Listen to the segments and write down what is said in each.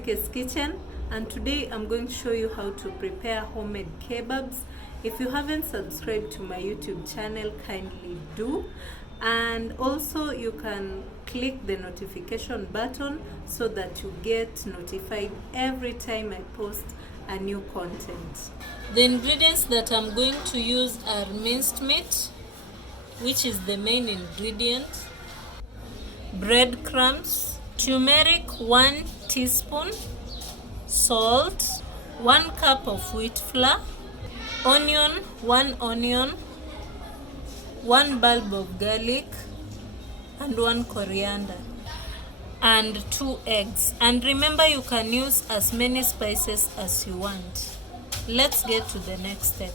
TK's Kitchen, and today I'm going to show you how to prepare homemade kebabs. If you haven't subscribed to my YouTube channel, kindly do, and also you can click the notification button so that you get notified every time I post a new content. The ingredients that I'm going to use are minced meat, which is the main ingredient, breadcrumbs, turmeric 1 teaspoon, salt, 1 cup of wheat flour, onion, 1 onion, 1 bulb of garlic, and 1 coriander, and 2 eggs. And remember, you can use as many spices as you want. Let's get to the next step.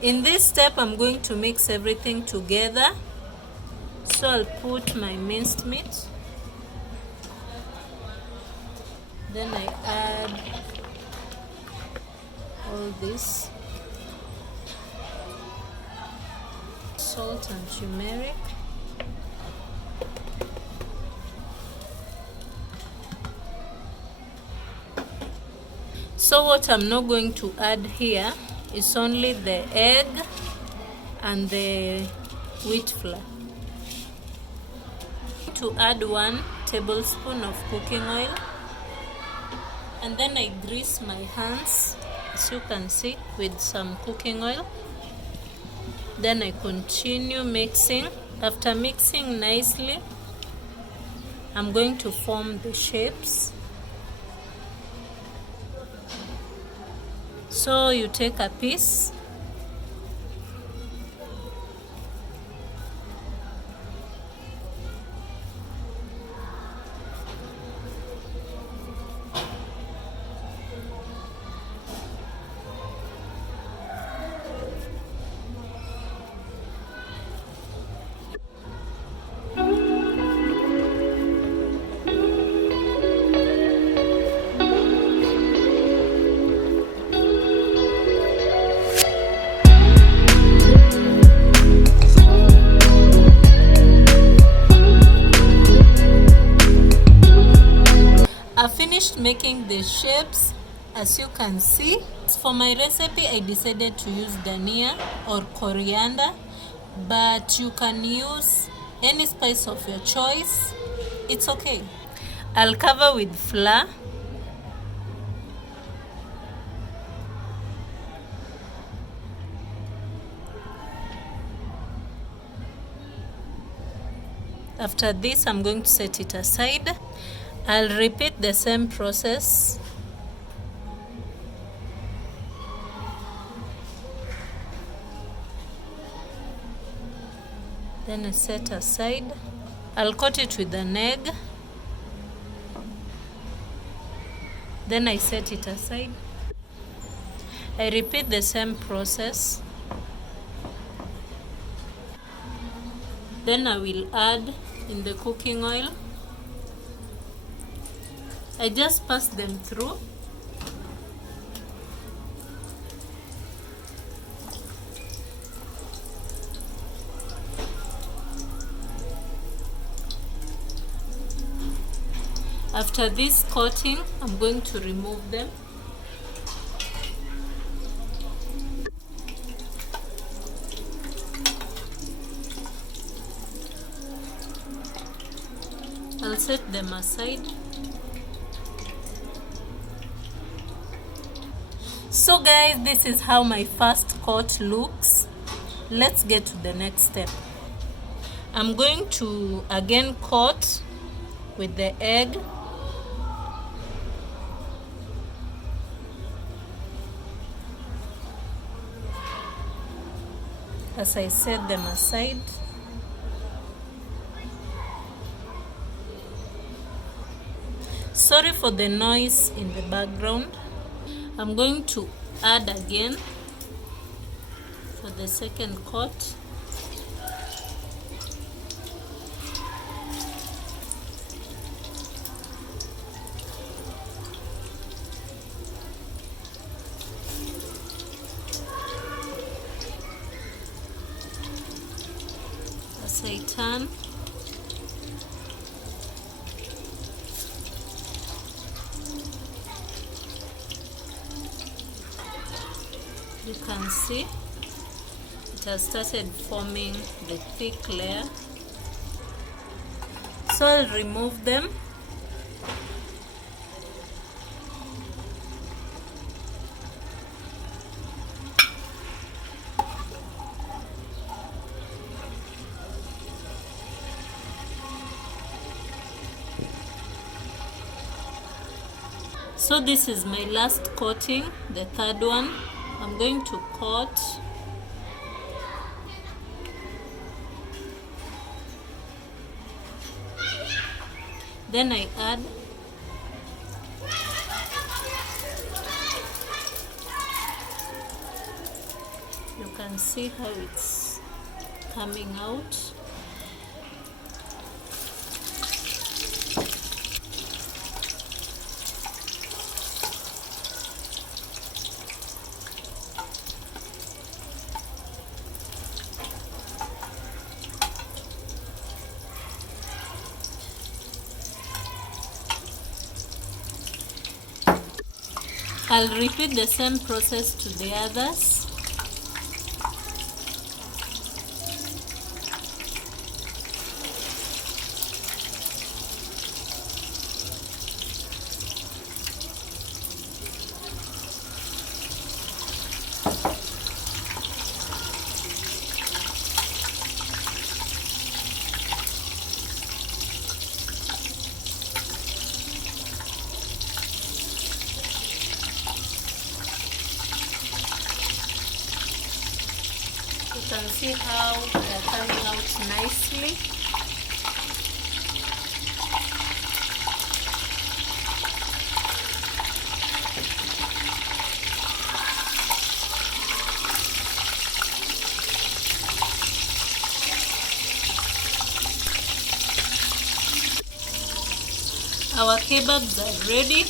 In this step, I'm going to mix everything together. So I'll put my minced meat. Then I add all this, salt and turmeric. So what I'm not going to add here is only the egg and the wheat flour. To add 1 tablespoon of cooking oil, and then I grease my hands, as you can see, with some cooking oil. Then I continue mixing. After mixing nicely, I'm going to form the shapes. So you take a piece, I finished making the shapes, as you can see. For my recipe, I decided to use dhania or coriander, but you can use any spice of your choice. It's okay. I'll cover with flour. After this, I'm going to set it aside. I'll repeat the same process. Then I set aside. I'll coat it with an egg. Then I set it aside. I repeat the same process. Then I will add in the cooking oil. I just pass them through. After this coating, I'm going to remove them. I'll set them aside. So guys, this is how my first coat looks. Let's get to the next step. I'm going to again coat with the egg. As I set them aside. Sorry for the noise in the background. I'm going to add again for the second coat. As I turn, You can see it has started forming the thick layer. So I'll remove them. So this is my last coating, the third one. I'm going to coat. Then I add you can see how it's coming out. I'll repeat the same process to the others. You can see how they're coming out nicely. Our kebabs are ready.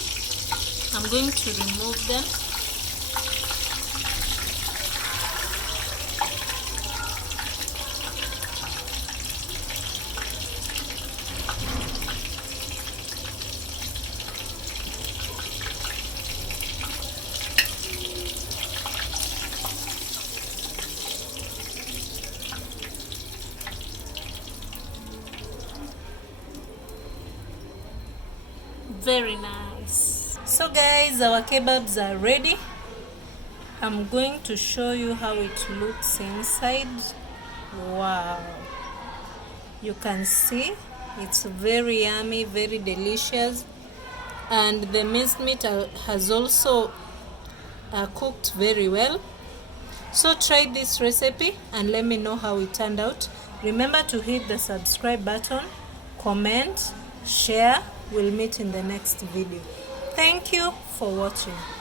I'm going to remove them. Very nice. So guys, our kebabs are ready. I'm going to show you how it looks inside. Wow, you can see it's very yummy, very delicious, and the minced meat has also cooked very well. So try this recipe and let me know how it turned out. Remember to hit the subscribe button, comment, share. We'll meet in the next video. Thank you for watching.